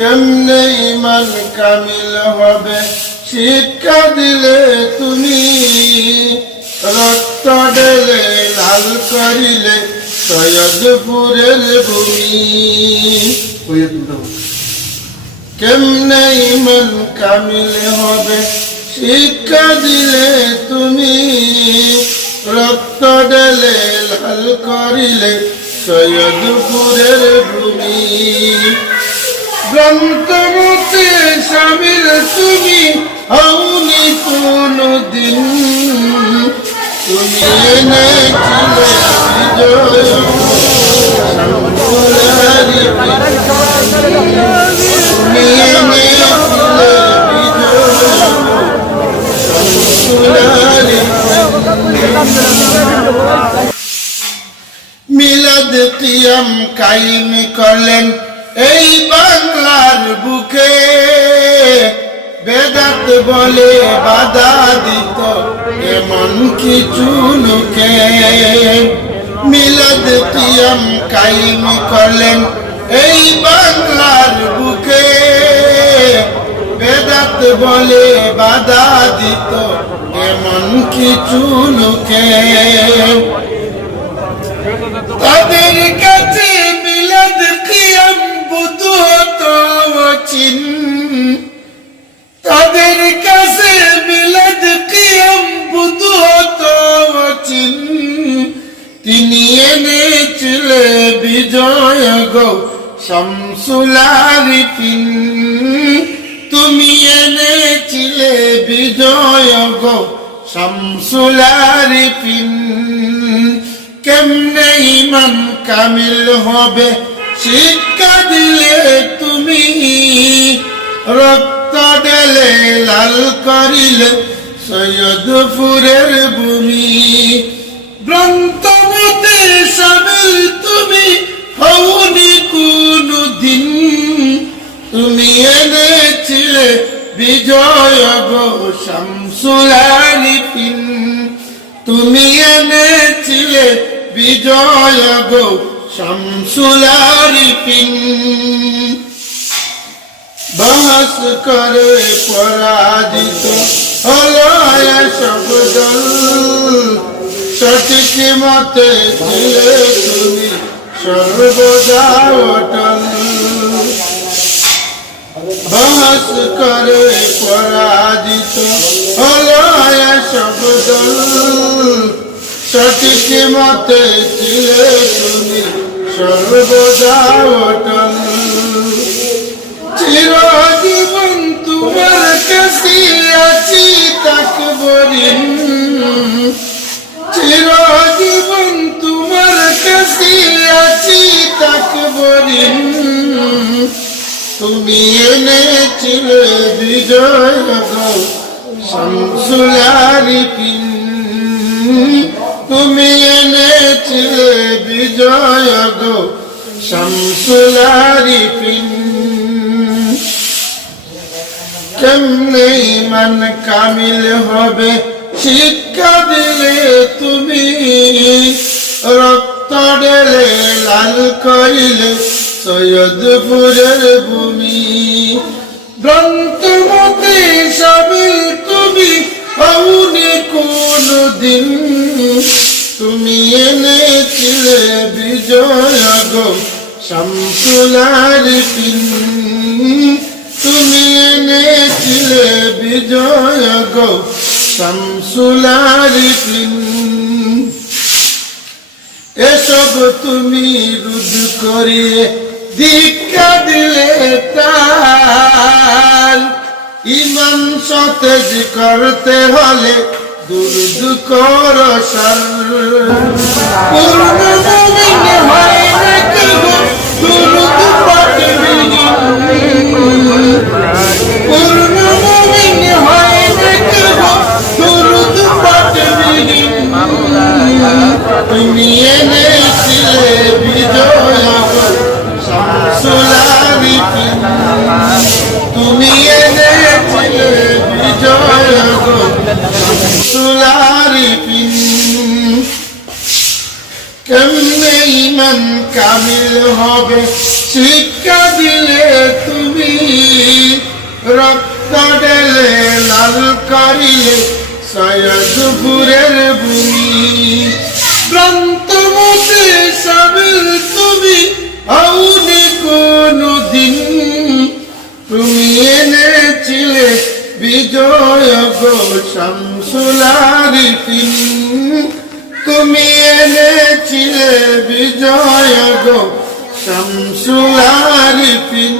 কেমনে ইমান কামিল হবে শিক্ষা দিলে তুমি, রক্ত ঢেলে লাল করিলে সৈয়দপুরের ভূমি। কেমনে ইমান কামিল হবে শিক্ষা দিলে তুমি, রক্ত ঢেলে লাল করিলে সৈয়দপুরের ভূমি। গ্রন্থমতে শামিল তুমি হওনি কোনো দিন, তুমি এনেছিলে বিজয় শঙ্কুলারি, তুমি এনেছিলে বিজয় শঙ্কুলারি। মিলাদ কিয়াম কায়েম করলেন এই বাংলার বুকে, বেদাত বলে বাধা দিত এমন কিছু লোকে। মিলাদ কিয়াম কায়েম করলেন এই বাংলার বুকে, বেদাত বলে বাধা দিত এমন কিছু লোকে। তাদের কাছে মিলাদ কিয়াম বুধু হতো অচিন, তাদের কাছে মিলাদ কিয়াম বুধু হতো অচিন। তিনি এনেছিলে বিজয় গো শামসুল আরিফিন, তুমি এনেছিলে বিজয় গো শামসুল আরিফিন। কেমনে ইমান কামিল হবে শিক্ষা দিলে তুমি, রক্ত ঢেলে লাল করিলে সৈয়দপুরের ভূমি। গ্রন্থমতে শামিল তুমি হওনি কোনো দিন, তুমি এনেছিলে বিজয় গো শামসুল আরিফিন, তুমি এনেছিলে বিজয় গো শামসুল আরিফিন। বাস করে পরাজিত হলো সব দল, সঠিক মতে ছিলে তুমি সর্বদা অটল। বাস করে পরাজিত হলো সব দল, সঠিক মতে ছিলে তুমি সর্বদা অটল। চিরজীবন তোমার কাছে আছি তাকবরিন, চিরজীবন তোমার কাছে আছি তাকবরিন। তুমি এনেছিলে বিজয় গো শামসুল আরিফিন, তুমি এনেছিলে বিজয় গো শামসুল আরিফিন। কেমনে ইমান কামিল হবে শিক্ষা দিলে তুমি, রক্ত ঢেলে লাল করিলে সৈয়দপুরের ভূমি। গ্রন্থমতে শামিল তুমি হওনি কোনো দিন, তুমি এনেছিলে বিজয় গো শামসুল আরিফিন, তুমি এনেছিলে বিজয় গো শামসুল আরিফিন। এসব তুমি রুদ্ধ করিয়ে দীক্ষা দিলে তার, ইমান সতেজ করতে হলে দুরুদ কর সার। পূর্ণ মুমিন হয় না কেহ দুরুদ পাঠে, পূর্ণ মুমিন হয় না কেহ দুরুদ পাঠে। তুমি এনেছিলে বিজয় গো শামসুল আরিফিন, তুমি এনেছিলে বিজয় গো শামসুল আরিফিন। কেমনে ইমান কামিল হবে শিক্ষা দিলে তুমি, রক্ত ঢেলে লাল করিলে সৈয়দপুরের ভূমি ভ্রান্তমতে সাবিল তুমি হওনি কোনদিন তুমি এনেছিলে বিজয় গো শামসুল আরিফিন তুমি এনেছিলে বিজয় গো শামসুল আরিফিন